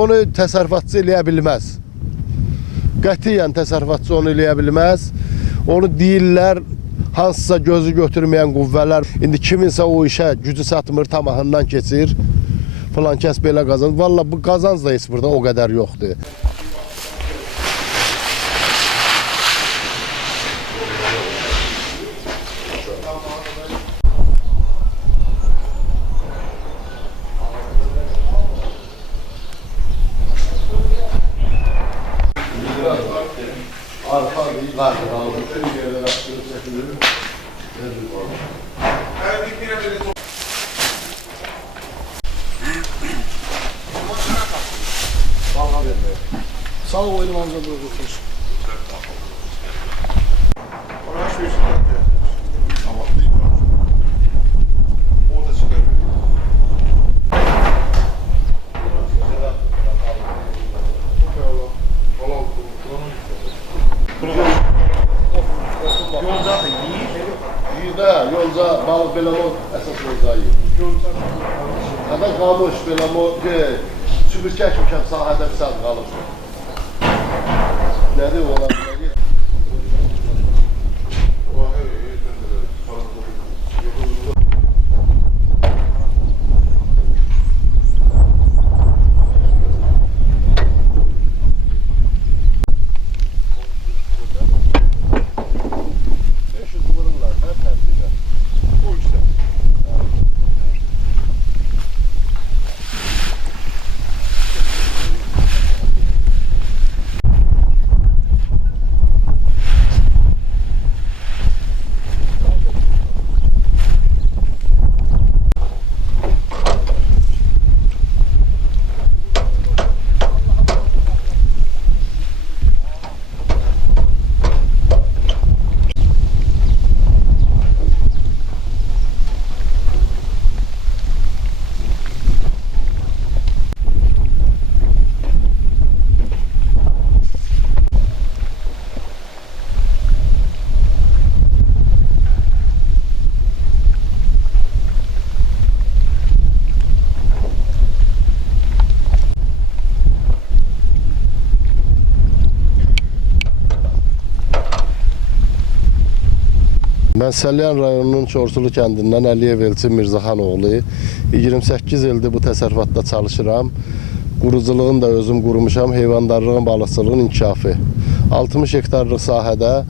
onu təsərrüfatçı eləyə bilməz. Qətiyyən təsərrüfatçı onu eləyə bilməz. Onu deyirlər, hansısa gözü götürməyən qüvvələr, indi kiminsə o işə gücü çatmır, tamahından keçir, filan kəs belə qazanır. Valla bu qazanc da heç burada o qədər yoxdur. Arpa bir qardır aldım. Şöyle yerler açtırıp çəkilirim. Balğa vermeye. Sağ ol oyunu manzara burada otursun. Oraya şu işi yapıyor. Tamam değil mi? Orada çıkar. Yolca balık belə o əsas yolca yiyir. Hədə qamış belə o süpürgə kimi sahədə bir saat qalır. Nədir olar? Mən Səlyan rayonunun Çorsulu kəndindən Əliyev Elçin Mirzəxan oğlu. 28 ildir bu təsərrüfatda çalışıram. Quruculuğunu da özüm qurmuşam, heyvandarlığın, balıqçılığın inkişafı. 60 hektarlıq sahədə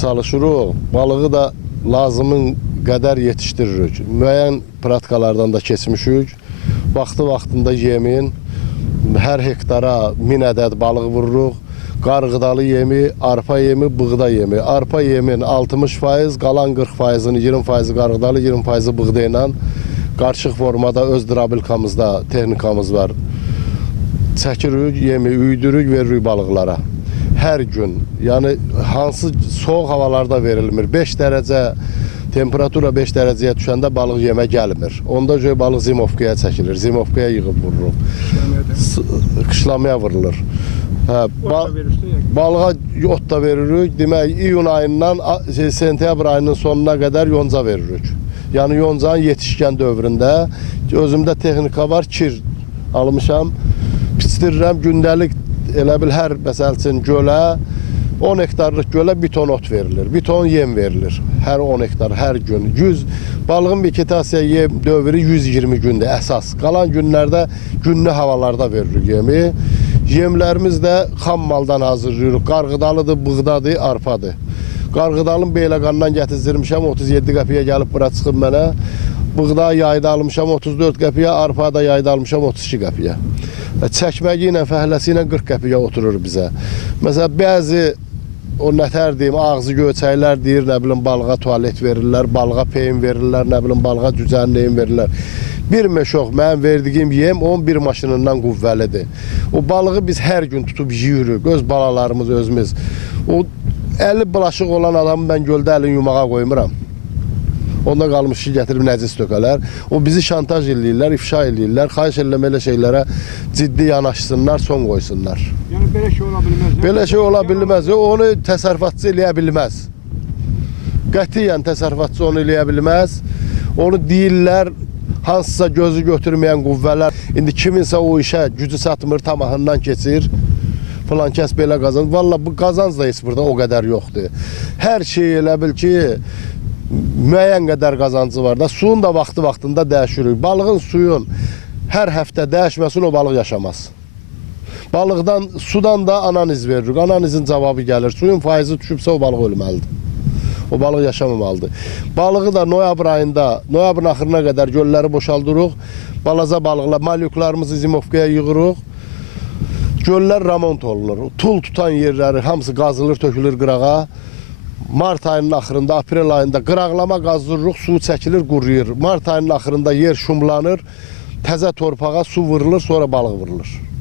çalışırıq. Balığı da lazımın qədər yetişdiririk. Müəyyən pratikalardan da keçmişik. Vaxtında yemin, hər hektara 1000 ədəd balıq vururuq. Qarğıdalı yemi, arpa yemi, buğda yemi. Arpa yemin 60%, qalan 40%'ını 20%'i qarğıdalı, 20%'i buğda ilə qarışıq formada öz drabilkamızda texnikamız var. Çəkirik, yemi üydürük, veririk balıqlara. Hər gün, yəni hansı soğuk havalarda verilmir. 5 dərəcə, temperatura 5 dərəcəyə düşəndə balıq yemə gəlmir. Onda göy balıq zimovkaya çəkilir, zimovkaya yığıb vururuq. Qışlamaya vurulur. Balığa ot da veririk. Demək, iyun ayından sentyabr ayının sonuna qədər yonca veririk. Yəni yoncanın yetişkən dövründə özümdə texnika var, kir almışam. Pistirirəm, gündəlik elə bil hər məsəl üçün gölə 10 hektarlıq gölə bir ton ot verilir, bir ton yem verilir. Hər 10 hektar, hər gün. 100 balığın vegetasiya yem dövrü 120 gündür əsas. Qalan günlərdə günlü havalarda veririk yemi. Yemlərimiz də xam maldan hazırlayırıq. Qarğıdalıdır, buğdadır, arpadır. Qarğıdalın Beyləqandan gətirdirmişəm, 37 qəpiyə gəlib bura çıxıb mənə. Buğda yayda almışam 34 qəpiyə, arpa da yayda almışam 32 qəpiyə. Çəkməyi ilə, fəhləsi ilə 40 qəpiyə oturur bizə. Məsələn, bəzi o nətər deyim, ağzı göçəklər deyir, nə bilim, balığa tualet verirlər, balığa peyin verirlər, nə bilim, balığa cüzənliyin verirlər. Bir meşoq mənim verdiyim yem 11 maşınından qüvvəlidir. O balığı biz hər gün tutub yiyirik, öz balalarımız, özümüz. O 50 bulaşıq olan adamı mən göldə əlin yumağa qoymuram. Onda qalmış ki, gətirib nəcis tökələr. O bizi şantaj eləyirlər, ifşa eləyirlər. Xahiş edirəm elə şeylərə ciddi yanaşsınlar, son qoysunlar. Yəni belə şey ola bilməz. Belə şey ola bilməz. Onu təsərrüfatçı eləyə bilməz. Qətiyyən təsərrüfatçı onu eləyə bilməz. Onu deyirlər, hansısa gözü götürməyən qüvvələr indi kiminsə o işə gücü çatmır, tamahından keçir. Falan kəs belə qazanır. Valla bu qazanc da heç burada o qədər yoxdur. Hər şey elə bil ki, müəyyən qədər qazancı var da. Suyun da vaxtında dəyişirik. Balığın suyun hər həftə dəyişməsin, o balıq yaşamaz. Balıqdan, sudan da analiz veririk. Analizin cavabı gəlir. Suyun faizi düşübsə o balıq ölməlidir. O balıq yaşamamalıdır. Balığı da noyabr ayında, noyabrın axırına qədər gölləri boşaldırıq. Balaca balıqlar, malyuklarımızı zimovkaya yığırıq. Göllər remont olunur. Tul tutan yerləri hamısı qazılır, tökülür qırağa. Mart ayının axırında, aprel ayında qıraqlama qazdırırıq, su çəkilir, quruyur. Mart ayının axırında yer şumlanır, təzə torpağa su vurulur, sonra balıq vurulur.